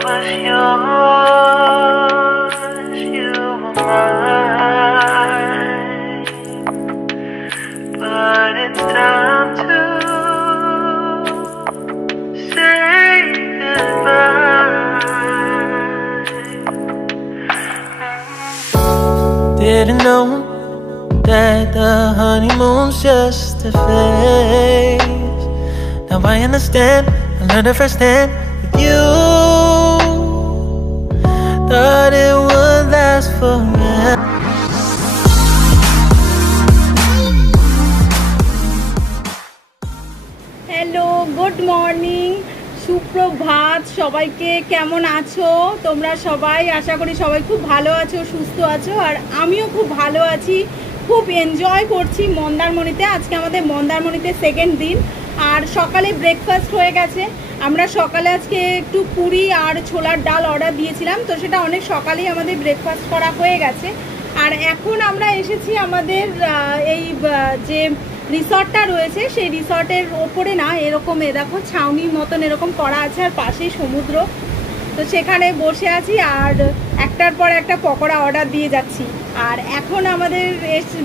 was yours, you were mine, but it's time to say goodbye. Didn't know that the honeymoon's just a phase. Now I understand, I learned it firsthand with you. Thought it would last forever. Hello, good morning, সুপ্রভাত সবাইকে। কেমন আছো তোমরা সবাই? আশা করি সবাই খুব ভালো আছো, সুস্থ আছো। আর আমিও খুব ভালো আছি, খুব এনজয় করছি মন্দারমণিতে। আজকে আমাদের মন্দারমণিতে সেকেন্ড দিন। আর সকালে ব্রেকফাস্ট হয়ে গেছে। আমরা সকালে আজকে একটু পুরি আর ছোলার ডাল অর্ডার দিয়েছিলাম, তো সেটা অনেক সকালেই আমাদের ব্রেকফাস্ট করা হয়ে গেছে। আর এখন আমরা এসেছি আমাদের এই যে রিসর্টটা রয়েছে, সেই রিসর্টের ওপরে না এরকম দেখো ছাউনির মতন এরকম করা আছে, আর পাশেই সমুদ্র। তো সেখানে বসে আছি আর একটার পর একটা পকোড়া অর্ডার দিয়ে যাচ্ছি। আর এখন আমাদের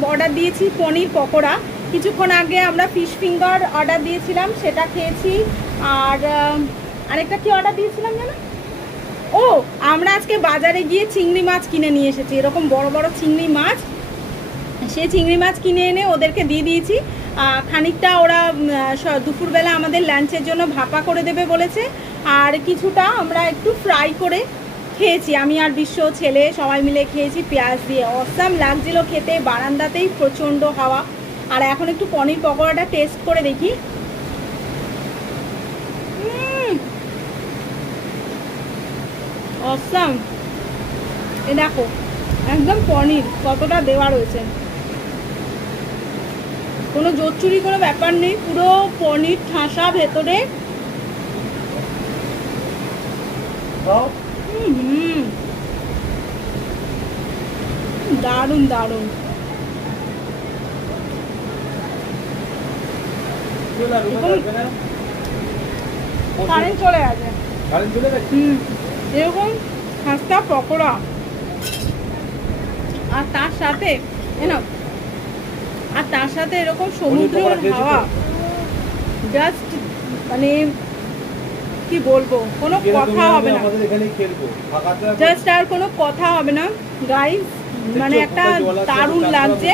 অর্ডার দিয়েছি পনির পকোড়া। কিছুক্ষণ আগে আমরা ফিশ ফিঙ্গার অর্ডার দিয়েছিলাম, সেটা খেয়েছি। আর আরেকটা কি অর্ডার দিয়েছিলাম জানো? ও, আমরা আজকে বাজারে গিয়ে চিংড়ি মাছ কিনে নিয়ে এসেছি, এরকম বড় বড় চিংড়ি মাছ। সেই চিংড়ি মাছ কিনে এনে ওদেরকে দিয়ে দিয়েছি। খানিকটা ওরা দুপুরবেলা আমাদের লাঞ্চের জন্য ভাপা করে দেবে বলেছে, আর কিছুটা আমরা একটু ফ্রাই করে খেয়েছি। আমি আর বিশ্ব ছেলে সবাই মিলে খেয়েছি পেঁয়াজ দিয়ে। অসাম লাগছিল খেতে, বারান্দাতেই প্রচণ্ড হাওয়া। আর এখন একটু পনির পকোড়াটা টেস্ট করে দেখি। অসাম, এ দেখো একদম পনির কতটা দেওয়া রয়েছে, কোনো জোরচুরি কোনো ব্যাপার নেই, পুরো পনির ঠাসা ভেতরে। দারুণ দারুণ। কারেন্ট চলে গেছে। এরকম খাস্তা পকোড়া, আর তার সাথে এরকম সমুদ্রের হাওয়া, জাস্ট মানে কি বলবো, কোনো কথা হবে না, জাস্ট আর কোনো কথা হবে না গাইস। মানে একটা দারুণ লাগছে।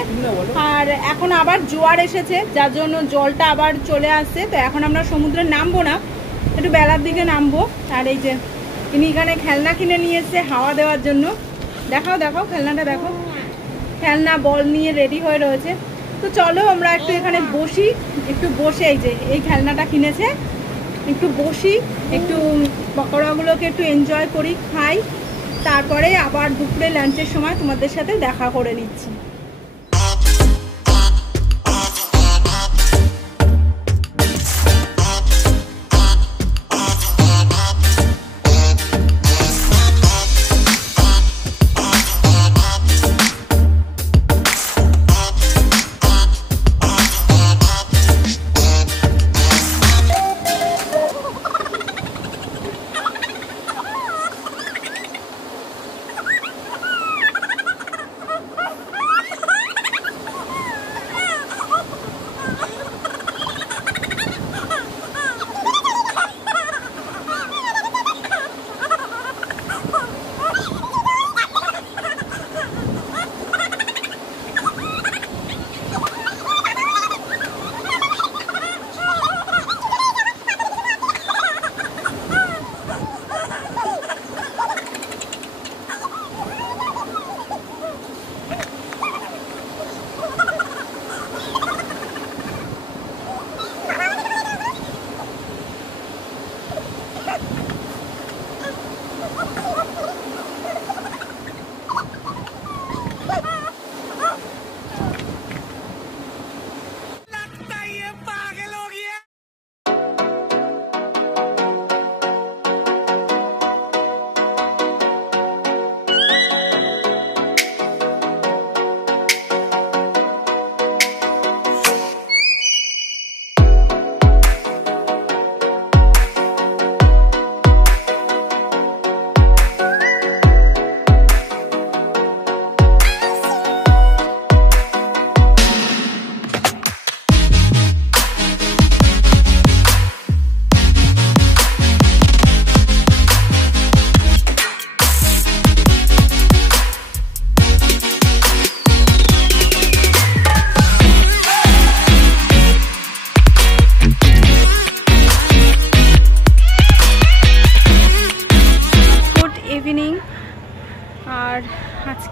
আর এখন আবার জোয়ার এসেছে, যার জন্য জলটা আবার চলে আসছে। তো এখন আমরা সমুদ্রে নামবো না, একটু বেলার দিকে নামবো। আর এই যে ইনি এখানে খেলনা কিনে নিয়ে এসছে হাওয়া দেওয়ার জন্য। দেখাও দেখাও খেলনাটা, দেখো খেলনা বল নিয়ে রেডি হয়ে রয়েছে। তো চলো আমরা একটু এখানে বসি, একটু বসে এই যে এই খেলনাটা কিনেছে, একটু বসি, একটু পকোড়াগুলোকে একটু এনজয় করি, খাই। তারপরে আবার দুপুরে লাঞ্চের সময় তোমাদের সাথে দেখা করে নিচ্ছি।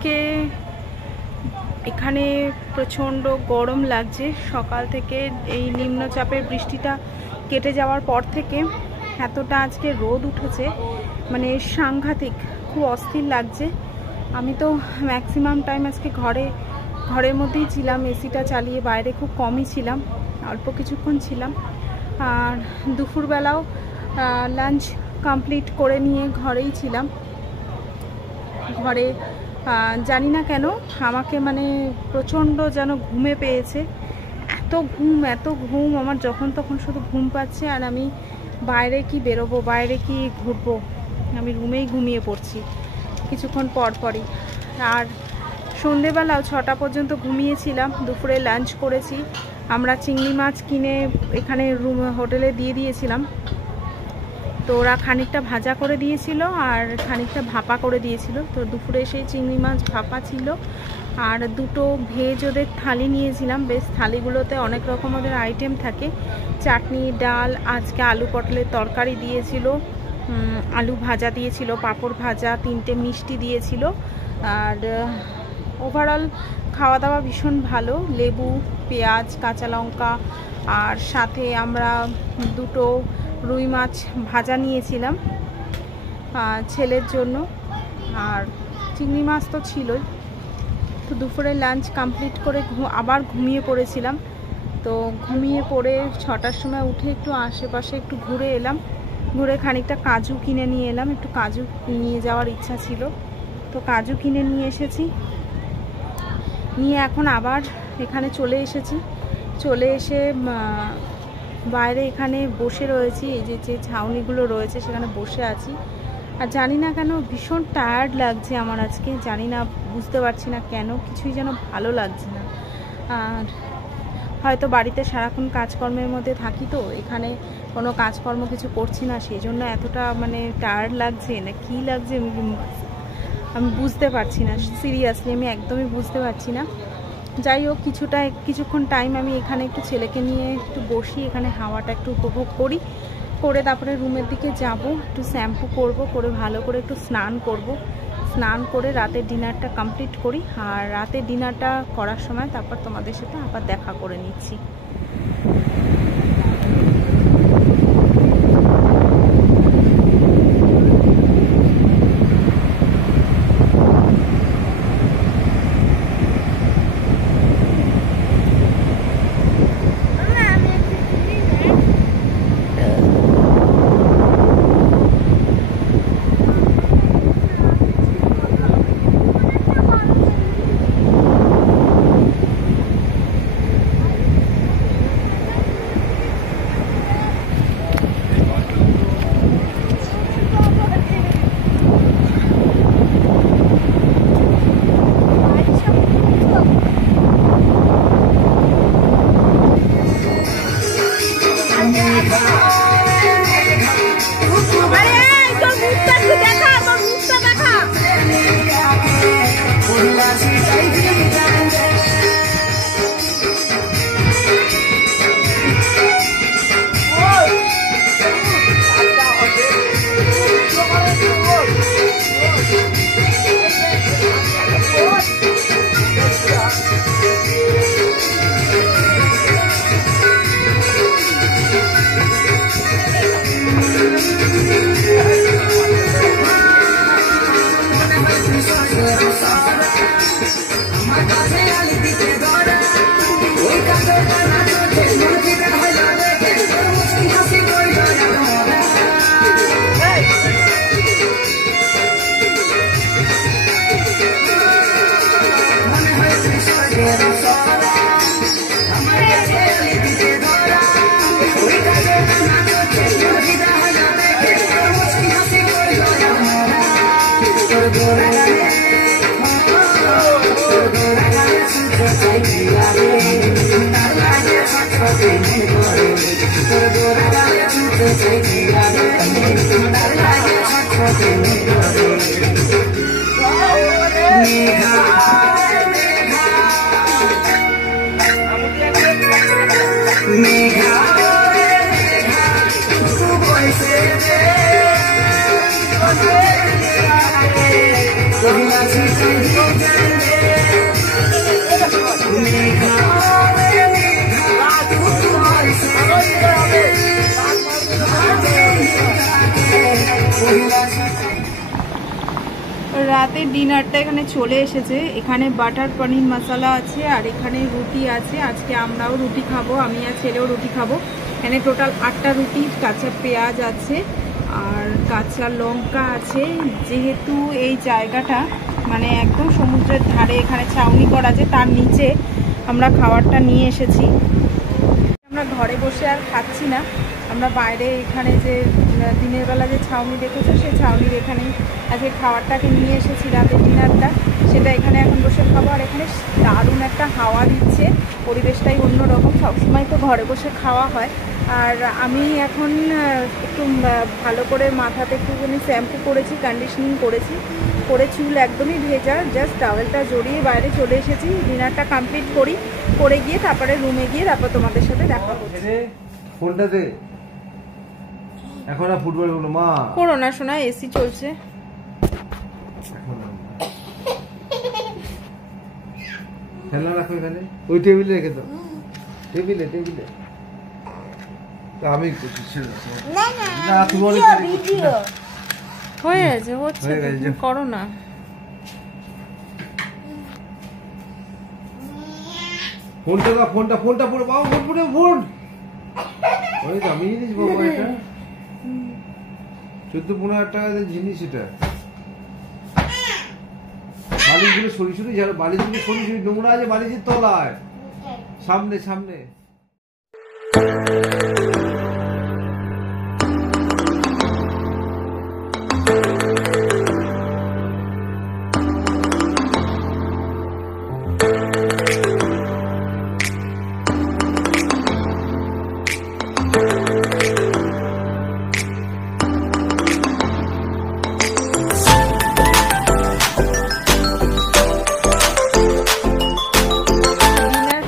আজকে এখানে প্রচণ্ড গরম লাগছে সকাল থেকে। এই নিম্নচাপের বৃষ্টিটা কেটে যাওয়ার পর থেকে এতটা আজকে রোদ উঠেছে, মানে সাংঘাতিক, খুব অস্থির লাগছে। আমি তো ম্যাক্সিমাম টাইম আজকে ঘরের মধ্যেই ছিলাম, এসিটা চালিয়ে, বাইরে খুব কমই ছিলাম, অল্প কিছুক্ষণ ছিলাম। আর দুপুরবেলাও লাঞ্চ কমপ্লিট করে নিয়ে ঘরেই ছিলাম। ঘরে জানি না কেন আমাকে মানে প্রচণ্ড যেন ঘুমে পেয়েছে, এত ঘুম আমার, যখন তখন শুধু ঘুম পাচ্ছে। আর আমি বাইরে কি বেরোবো, বাইরে কি ঘুরবো, আমি রুমেই ঘুমিয়ে পড়ছি কিছুক্ষণ পরই। আর সন্ধেবেলাও 6টা পর্যন্ত ঘুমিয়েছিলাম। দুপুরে লাঞ্চ করেছি আমরা, চিংড়ি মাছ কিনে এখানে হোটেলে দিয়ে দিয়েছিলাম, তো ওরা খানিকটা ভাজা করে দিয়েছিল আর খানিকটা ভাপা করে দিয়েছিল। তো দুপুরে সেই চিংড়ি মাছ ভাপা ছিল। আর দুটো ভেজ ওদের থালি নিয়েছিলাম। বেশ, থালিগুলোতে অনেক রকম ওদের আইটেম থাকে, চাটনি, ডাল, আজকে আলু পটলের তরকারি দিয়েছিল, আলু ভাজা দিয়েছিল, পাঁপড় ভাজা, 3টে মিষ্টি দিয়েছিল। আর ওভারঅল খাওয়া দাওয়া ভীষণ ভালো, লেবু, পেঁয়াজ, কাঁচা লঙ্কা, আর সাথে আমরা দুটো রুই মাছ ভাজা নিয়েছিলাম ছেলের জন্য, আর চিংড়ি মাছ তো ছিলই। তো দুপুরে লাঞ্চ কমপ্লিট করে আবার ঘুমিয়ে পড়েছিলাম। তো ঘুমিয়ে পড়ে 6টার সময় উঠে একটু আশেপাশে একটু ঘুরে এলাম, ঘুরে খানিকটা কাজু কিনে নিয়ে এলাম, একটু কাজু নিয়ে যাওয়ার ইচ্ছা ছিল, তো কাজু কিনে নিয়ে এসেছি। নিয়ে এখন আবার এখানে চলে এসেছি, চলে এসে বাইরে এখানে বসে রয়েছি, এই যে ছাউনিগুলো রয়েছে সেখানে বসে আছি। আর জানি না কেন ভীষণ টায়ার্ড লাগছে আমার আজকে, জানি না, বুঝতে পারছি না কেন, কিছুই যেন ভালো লাগছে না। আর হয়তো বাড়িতে সারাক্ষণ কাজকর্মের মধ্যে থাকি, তো এখানে কোনো কাজকর্ম কিছু করছি না, সেই জন্য এতটা মানে টায়ার্ড লাগছে, না কি লাগছে আমি বুঝতে পারছি না। সিরিয়াসলি আমি একদমই বুঝতে পারছি না। যাই হোক, কিছুক্ষণ টাইম আমি এখানে একটু ছেলেকে নিয়ে একটু বসি, এখানে হাওয়াটা একটু উপভোগ করি, করে তারপরে রুমের দিকে যাব, একটু শ্যাম্পু করব, করে ভালো করে একটু স্নান করব, স্নান করে রাতের ডিনারটা কমপ্লিট করি। আর রাতের ডিনারটা করার সময় তারপর তোমাদের সাথে আবার দেখা করে নিচ্ছি। রাতের ডিনারটা এখানে চলে এসেছে। এখানে বাটার পনির মশলা আছে আর এখানে রুটি আছে। আজকে আমরাও রুটি খাবো, আমি আর ছেলেও রুটি খাবো। এখানে টোটাল 8টা রুটি, কাঁচা পেঁয়াজ আছে আর কাঁচা লঙ্কা আছে। যেহেতু এই জায়গাটা মানে একদম সমুদ্রের ধারে, এখানে ছাউনি করা আছে, তার নিচে আমরা খাবারটা নিয়ে এসেছি। আমরা ঘরে বসে আর খাচ্ছি না, আমরা বাইরে এখানে যে দিনের বেলা যে ছাউনি দেখেছো সেই ছাউনির এখানে আজকে খাবারটাকে নিয়ে এসেছি, রাতের ডিনারটা সেটা এখানে এখন বসে খাবো। আর এখানে দারুণ একটা হাওয়া দিচ্ছে, পরিবেশটাই অন্যরকম। সবসময় তো ঘরে বসে খাওয়া হয়। আর আমি এখন একটু ভালো করে মাথাতে একটুখানি শ্যাম্পু করেছি, কন্ডিশনিং করেছি, করে চুল একদমই ভেজা, জাস্ট টাওয়েলটা জড়িয়ে বাইরে চলে এসেছি। ডিনারটা কমপ্লিট করি, করে গিয়ে তারপরে রুমে গিয়ে তারপর তোমাদের সাথে দেখা করছি। ফোনটা দে, এখন আর ফুটবল বলো মা করো না শোনা, এসি চলছে। খেলনা রাখো এখানে, ওই টেবিলে রেখে দাও, টেবিলে টেবিলে। আমি হয়ে গেছে, হচ্ছে, করো না। ফোনটা দাও, ফোনটা ফোনটা পড়ে বাবা, ফোন পড়ে ফোন। ওই দামি জিনিস বাবা, এটা 14-15 টাকা জিনিস। এটা বালিশগুলো সরি সরি, বালিশগুলো সরি সরি, নোংরা আছে বালিশের তলায়, সামনে সামনে।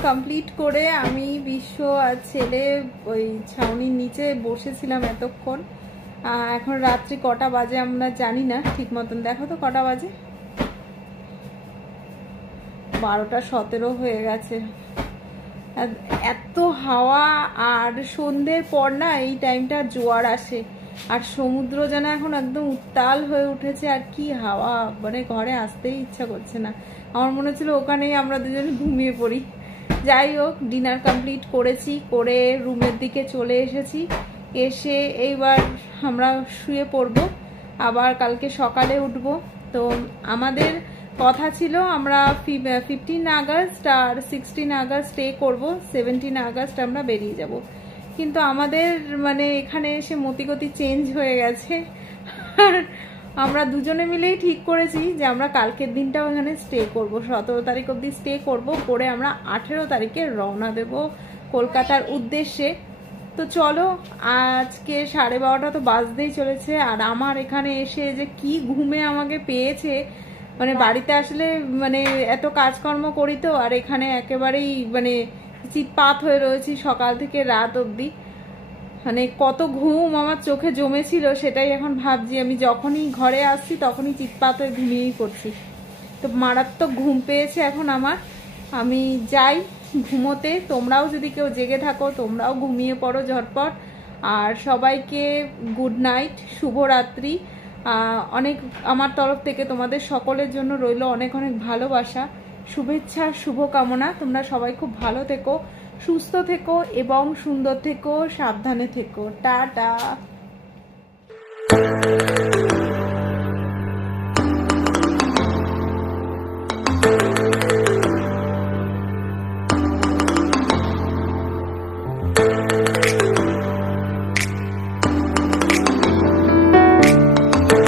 কমপ্লিট করে আমি, বিশ্ব আর ছেলে ওই ছাউনির নিচে বসেছিলাম এতক্ষণ। এখন রাত্রি কটা বাজে আমরা জানি না ঠিক মতন। দেখো তো কটা বাজে, 12:17 হয়ে গেছে। এত হাওয়া, আর সন্ধ্যের পর না এই টাইমটা জোয়ার আসে, আর সমুদ্র যেন এখন একদম উত্তাল হয়ে উঠেছে। আর কি হাওয়া, মানে ঘরে আসতেই ইচ্ছা করছে না। আমার মনে হচ্ছিল ওখানেই আমরা দুজনে ঘুমিয়ে পড়ি। যাই হোক, ডিনার কমপ্লিট করেছি, করে রুমের দিকে চলে এসেছি। এসে এইবার আমরা শুয়ে পড়ব, আবার কালকে সকালে উঠব। তো আমাদের কথা ছিল আমরা 15 আগস্ট আর 16 আগস্ট স্টে করব, 17 আগস্ট আমরা বেরিয়ে যাব। কিন্তু আমাদের মানে এখানে এসে মতিগতি চেঞ্জ হয়ে গেছে। আর আমরা দুজনে মিলেই ঠিক করেছি যে আমরা কালকের দিনটাও এখানে স্টে করব, 17 তারিখ অবধি স্টে করব, করে আমরা 18 তারিখে রওনা দেব কলকাতার উদ্দেশ্যে। তো চলো, আজকে 12:30 তো বাজতেই চলেছে। আর আমার এখানে এসে যে কি ঘুমে আমাকে পেয়েছে, মানে বাড়িতে আসলে মানে এত কাজকর্ম করি তো, আর এখানে একেবারেই মানে চিৎপাত হয়ে রয়েছি সকাল থেকে রাত অবধি। মানে কত ঘুম আমার চোখে জমেছিল সেটাই এখন ভাবছি। আমি যখনই ঘরে আসছি তখনই চিৎপাত হয়ে ঘুমিয়েই পড়ছি। তো মারাত্মক ঘুম পেয়েছে এখন আমার, আমি যাই ঘুমোতে। তোমরাও যদি কেউ জেগে থাকো তোমরাও ঘুমিয়ে পড়ো ঝটপট। আর সবাইকে গুড নাইট, শুভরাত্রি। অনেক আমার তরফ থেকে তোমাদের সকলের জন্য রইল অনেক অনেক ভালোবাসা, শুভেচ্ছা, শুভকামনা। তোমরা সবাই খুব ভালো থেকো, সুস্থ থেকো এবং সুন্দর থেকো, সাবধানে থেকো। টাটা।